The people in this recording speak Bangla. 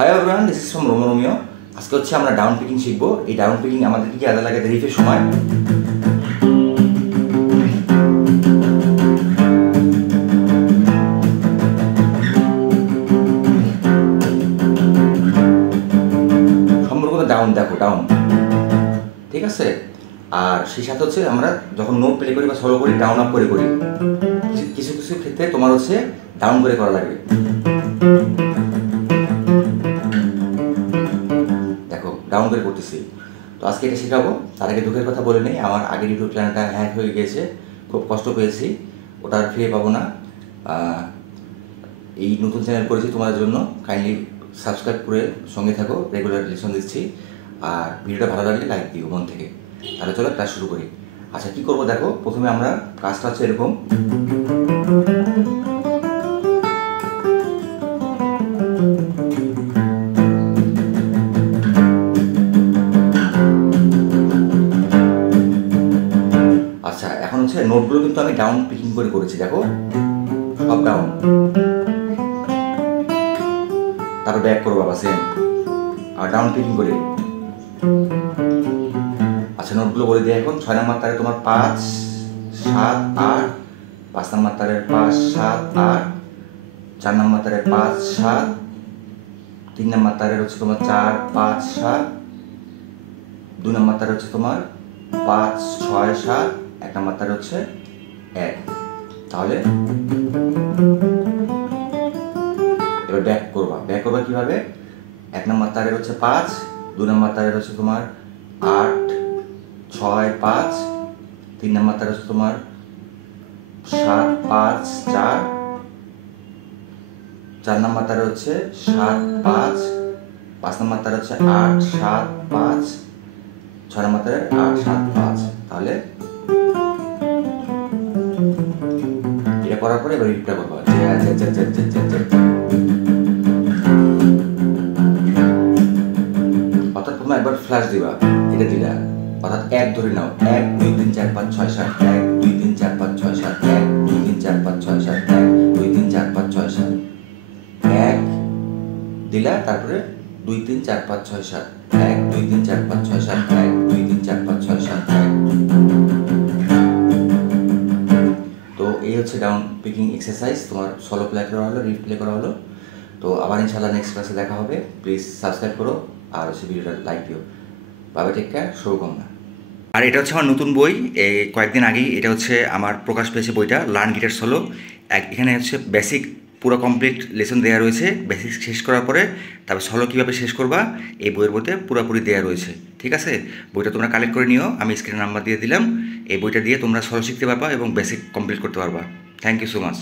Hi everyone, this is from Romeo. আজকে হচ্ছে আমরা ডাউন পিকিং শিখবো। এই ডাউন পিকিং আমাদের কি আলাদা লাগে রিফের সময়। সম্পর্ক ডাউন, দেখো ডাউন, ঠিক আছে। আর সেই সাথে হচ্ছে আমরা যখন নোট প্লে করি বা সলো করি ডাউন আপ করে করি। কিছু কিছু ক্ষেত্রে তোমার হচ্ছে ডাউন করে করা লাগবে। দেখো ডাউন করে করতেছি। তো আজকে এটা শেখাবো। তার আগে দুঃখের কথা বলে নেই, আমার আগের ইউটিউব চ্যানেলটা হ্যাক হয়ে গিয়েছে, খুব কষ্ট পেয়েছি, ওটা আর ফিরে পাবো না। এই নতুন চ্যানেল করেছি তোমাদের জন্য, কাইন্ডলি সাবস্ক্রাইব করে সঙ্গে থাকো, রেগুলার লেসন দিচ্ছি। আর ভিডিওটা ভালো লাগলে লাইক দিও মন থেকে। তাহলে চলো ক্লাস শুরু করি। আচ্ছা কী করবো দেখো, প্রথমে আমরা কাজটা হচ্ছে এরকম। আচ্ছা এখন হচ্ছে নোটগুলো কিন্তু আমি ডাউন পিকিং করে করেছি, দেখো সব ডাউন। তারপর ব্যাক করবো আবার সেম, আর ডাউন পিকিং করে। আচ্ছা নোটগুলো বলে দিই এখন। 6 নম্বর তারে তোমার 5 7 8, 5 নম্বর তারে 5 7 8, 4 নম্বর তারে 5 7, 3 নম্বর তারে হচ্ছে তোমার 4 5 7, 2 নম্বর তারে হচ্ছে তোমার 5 6 7, 1 নম্বর তারে হচ্ছে 1। তাহলে এবার ব্যাক করবা কিভাবে? 1 নম্বর তারের হচ্ছে 5, 2 নম্বর তারের হচ্ছে তোমার 8 6 5, 3 নম্বর তারের হচ্ছে তোমার 7 5 4, 4 নম্বর তারের হচ্ছে 7 5, 5 নম্বর তারের হচ্ছে 8 7 5, 6 নম্বর তারের 8 7 5। তাহলে এটা করার পরে এবার রিপ্লাই করবা অর্থাৎ তোমরা একবার ফ্ল্যাশ দিবা, এটা দিলা, অর্থাৎ 1 ধরে নাও, 1 2 3 4 5 6 7, 1 2 3 4 5 6 7, 1 2 3 4 5 6 7, 1 2 3 4 5 6 7, 1 দিলা, তারপরে 2 3 4 5 6 7, 1 2 3 4 5 6 7, 1 2 3 4 5 6 7, 1। তো এই হচ্ছে ডাউন পিকিং এক্সারসাইজ। তোমার সলো প্লে করা হলো, রিপ প্লে করা হলো। তো আবার ইনশাআল্লাহ নেক্সট ক্লাসে দেখা হবে। প্লিজ সাবস্ক্রাইব করো আর হচ্ছে ভিডিওটা লাইক দিও। বাবা টেক কেয়ার, শুভকামনা। আর এটা হচ্ছে আমার নতুন বই, এই কয়েকদিন আগেই এটা হচ্ছে আমার প্রকাশ পেয়েছে বইটা, লার্ন গিটার সলো। এখানে হচ্ছে বেসিক পুরো কমপ্লিট লেসন দেওয়া রয়েছে। বেসিক শেষ করার পরে তারপর সলো কীভাবে শেষ করবা এই বইয়ের মধ্যে পুরোপুরি দেওয়া রয়েছে, ঠিক আছে। বইটা তোমরা কালেক্ট করে নিও, আমি স্ক্রিনে নাম্বার দিয়ে দিলাম। এই বইটা দিয়ে তোমরা সলো শিখতে পারবা এবং বেসিক কমপ্লিট করতে পারবা। Thank you so much.